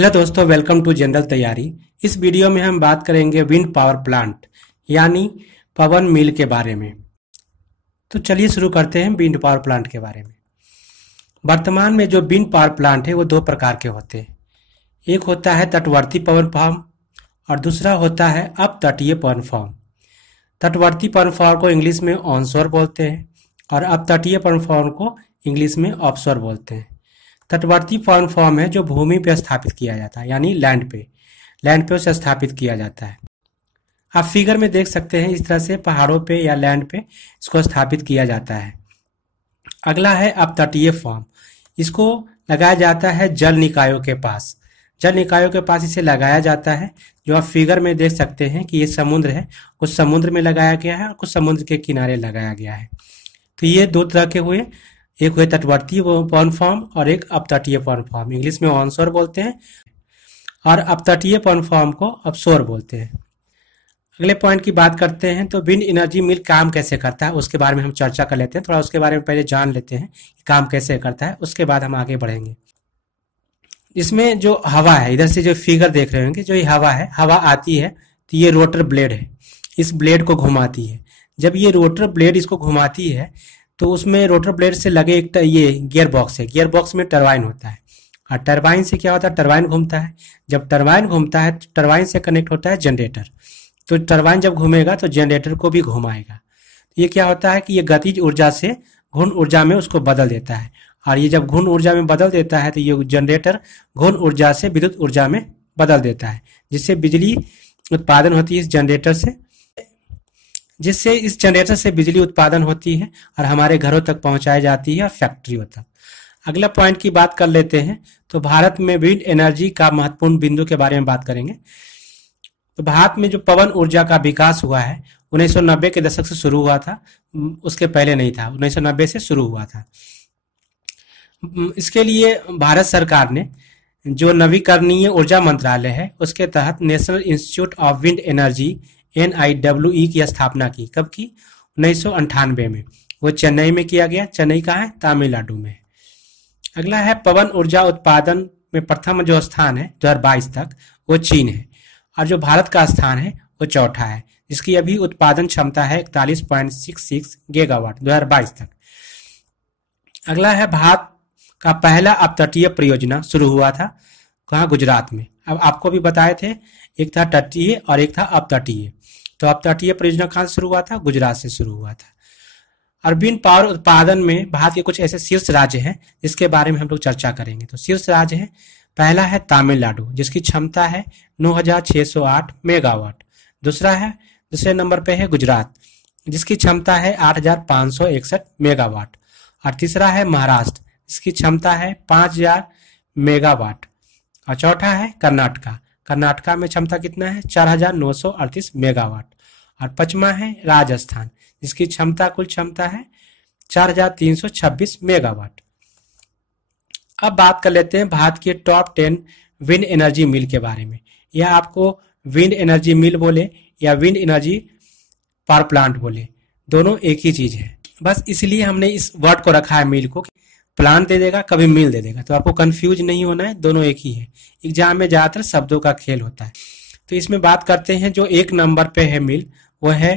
Hello दोस्तों, welcome to general तैयारी। इस वीडियो में हम बात करेंगे विंड पावर प्लांट यानी पवन मिल के बारे में। तो चलिए शुरू करते हैं विंड पावर प्लांट के बारे में। वर्तमान में जो विंड पावर प्लांट है वो दो प्रकार के होते हैं। एक होता है तटवर्ती पवन फार्म और दूसरा होता है अपतटीय पवन फार्म। तटवर्ती पवन फार्म को इंग्लिश में ऑनशोर बोलते हैं और अपतटीय पवन फार्म को इंग्लिश में ऑफशोर बोलते हैं। तटवर्ती पवन फार्म है जो भूमि पे स्थापित किया जाता है, यानी लैंड पे उसे स्थापित किया जाता है। आप फिगर में देख सकते हैं, इस तरह से पहाड़ों पे या लैंड पे इसको स्थापित किया जाता है। अगला है अपतटीय फार्म। इसको लगाया जाता है जल निकायों के पास। जल निकायों के पास इसे लगाया जाता है। जो आप फिगर में देख सकते हैं कि ये समुद्र है, कुछ समुद्र में लगाया गया है और कुछ समुद्र के किनारे लगाया गया है। तो ये दो तरह के हुए, एक हुए तटवर्ती पवन फार्म और एक अपतटीय पवन फार्म। इंग्लिश में ऑनशोर बोलते हैं और अपतटीय पवन फार्म को ऑफशोर बोलते हैं। अगले पॉइंट की बात करते हैं तो विंड एनर्जी मिल काम कैसे करता है उसके बारे में हम चर्चा कर लेते हैं। थोड़ा उसके बारे में पहले जान लेते हैं कि काम कैसे करता है, उसके बाद हम आगे बढ़ेंगे। इसमें जो हवा है, इधर से जो फिगर देख रहे होंगे, जो ये हवा है, हवा आती है तो ये रोटर ब्लेड है, इस ब्लेड को घुमाती है। जब ये रोटर ब्लेड इसको घुमाती है तो उसमें रोटर ब्लेड से लगे एक ये गियर बॉक्स है। गियर बॉक्स में टरबाइन होता है और टरबाइन से क्या होता है, टरबाइन घूमता है। जब टरबाइन घूमता है तो टरबाइन से कनेक्ट होता है जनरेटर। तो टरबाइन जब घूमेगा तो जनरेटर को भी घुमाएगा। तो ये क्या होता है कि ये गतिज ऊर्जा से घूर्ण ऊर्जा में उसको बदल देता है और ये जब घूर्ण ऊर्जा में बदल देता है तो ये जनरेटर घूर्ण ऊर्जा से विद्युत ऊर्जा में बदल देता है, जिससे बिजली उत्पादन होती है जिससे इस जनरेटर से बिजली उत्पादन होती है और हमारे घरों तक पहुंचाई जाती है और फैक्ट्रियों तक। अगला पॉइंट की बात कर लेते हैं तो भारत में विंड एनर्जी का महत्वपूर्ण बिंदु के बारे में बात करेंगे। तो भारत में जो पवन ऊर्जा का विकास हुआ है 1990 के दशक से शुरू हुआ था, उसके पहले नहीं था, 1990 से शुरू हुआ था। इसके लिए भारत सरकार ने जो नवीकरणीय ऊर्जा मंत्रालय है उसके तहत national institute of wind energy NIWE की स्थापना की। कब की? 1998 में। वो चेन्नई में किया गया। चेन्नई कहाँ है? तमिलनाडु में। अगला है पवन ऊर्जा उत्पादन में प्रथम जो स्थान है 2022 तक वो चीन है और जो भारत का स्थान है वो चौथा है, जिसकी अभी उत्पादन क्षमता है 41.66 गीगावाट 2022 तक। अगला है भारत का पहला अपतटीय परियोजना शुरू हुआ था कहाँ? गुजरात में। अब आपको भी बताए थे, एक था तटीय और एक था अपतटीय। तो अपतटीय परियोजना कहाँ से शुरू हुआ था? गुजरात से शुरू हुआ था। और विंड पावर उत्पादन में भारत के कुछ ऐसे शीर्ष राज्य हैं जिसके बारे में हम लोग चर्चा करेंगे। तो शीर्ष राज्य है, पहला है तमिलनाडु जिसकी क्षमता है 9608 मेगावाट। दूसरे नंबर पे है गुजरात जिसकी क्षमता है 8561 मेगावाट। और तीसरा है महाराष्ट्र जिसकी क्षमता है 5000 मेगावाट। और चौथा है कर्नाटका में क्षमता कितना है? 4938 मेगावाट। और पांचवा है राजस्थान जिसकी कुल क्षमता है 4326 मेगावाट। अब बात कर लेते हैं भारत के टॉप 10 विंड एनर्जी मिल के बारे में। यह आपको विंड एनर्जी मिल बोले या विंड एनर्जी पावर प्लांट बोले, दोनों एक ही चीज है। बस इसलिए हमने इस वर्ड को रखा है मिल को। प्लांट दे देगा, कभी मिल दे देगा, तो आपको कंफ्यूज नहीं होना है, दोनों एक ही है। एग्जाम में ज्यादातर शब्दों का खेल होता है। तो इसमें बात करते हैं जो एक नंबर पे है मिल, वो है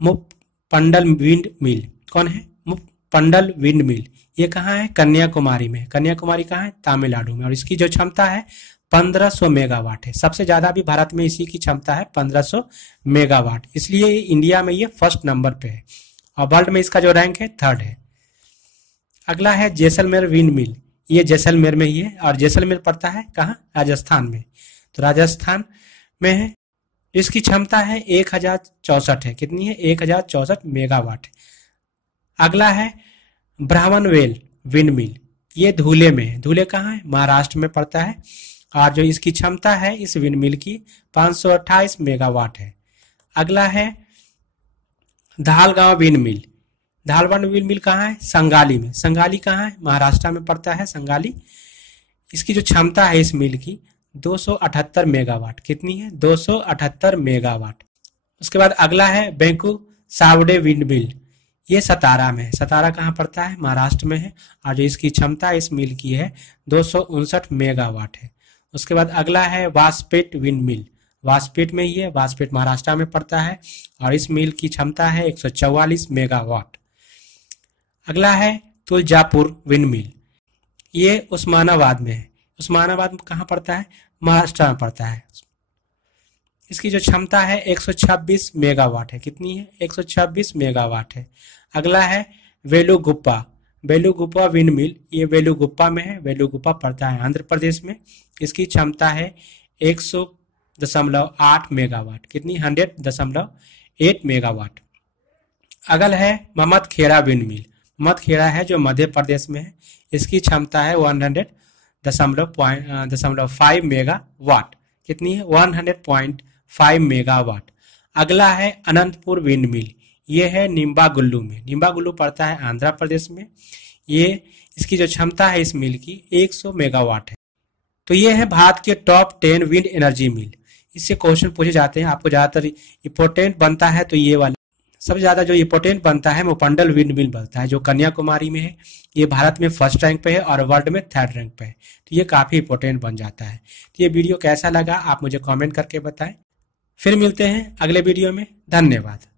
मुप्पंडल विंड मिल। कौन है? मुप्पंडल विंड मिल। ये कहाँ है? कन्याकुमारी में। कन्याकुमारी कहाँ है? तमिलनाडु में। और इसकी जो क्षमता है 1500 मेगावाट है। सबसे ज्यादा भी भारत में इसी की क्षमता है 1500 मेगावाट, इसलिए इंडिया में ये फर्स्ट नंबर पे है और वर्ल्ड में इसका जो रैंक है 3rd है। अगला है जैसलमेर विंड मिल। ये जैसलमेर में ही है और जैसलमेर पड़ता है कहाँ? राजस्थान में। तो राजस्थान में है। इसकी क्षमता है 1064 है। कितनी है? 1064 मेगावाट। अगला है ब्राह्मणवेल विंड मिल। ये धुले में है। धुले कहाँ है? महाराष्ट्र में पड़ता है और जो इसकी क्षमता है इस विंड मिल की 528 मेगावाट है। अगला है धालगांव विंड मिल। धालवाड़ विंड मिल कहाँ है? संगाली में। संगाली कहाँ है? महाराष्ट्र में पड़ता है संगाली। इसकी जो क्षमता है इस मिल की 278 मेगावाट। कितनी है? 278 मेगावाट। उसके बाद अगला है बैंकू सावड़े विंड मिल। ये सतारा में है। सतारा कहाँ पड़ता है? महाराष्ट्र में है और जो इसकी क्षमता इस मिल की है 259 मेगावाट है। उसके बाद अगला है वासपेट विंड मिल, वासपेट में ही है, वासपेट महाराष्ट्र में पड़ता है और इस मिल की क्षमता है 144 मेगावाट। अगला है तुलजापुर विंड मिल, ये उस्मानाबाद में है। उस्मानाबाद में कहाँ पड़ता है? महाराष्ट्र में पड़ता है। इसकी जो क्षमता है 126 मेगावाट है। कितनी है? 126 मेगावाट है। अगला है वेलुगुप्पा, वेलुगुप्पा विंड मिल, ये वेलुगुप्पा में है, वेलुगुप्पा पड़ता है आंध्र प्रदेश में। इसकी क्षमता है 100.8 मेगावाट। कितनी? 100.8 मेगावाट। अगल है ममदखेड़ा विंड मिल, ममदखेड़ा है जो मध्य प्रदेश में है। इसकी क्षमता है 100.5 मेगावाट। कितनी है? 100.5 मेगावाट। अगला है अनंतपुर विंड मिल, ये है निम्बागुल्लू में, निम्बागुल्लू पड़ता है आंध्र प्रदेश में। ये इसकी जो क्षमता है इस मिल की 100 मेगावाट है। तो ये है भारत के टॉप 10 विंड एनर्जी मिल। इससे क्वेश्चन पूछे जाते हैं, आपको ज़्यादातर इम्पोर्टेंट बनता है तो ये वाला सबसे ज़्यादा जो इम्पोर्टेंट बनता है वो पंडल विंड मिल बनता है जो कन्याकुमारी में है। ये भारत में फर्स्ट रैंक पे है और वर्ल्ड में थर्ड रैंक पे है, तो ये काफ़ी इंपॉर्टेंट बन जाता है। तो ये वीडियो कैसा लगा आप मुझे कमेंट करके बताएं। फिर मिलते हैं अगले वीडियो में। धन्यवाद।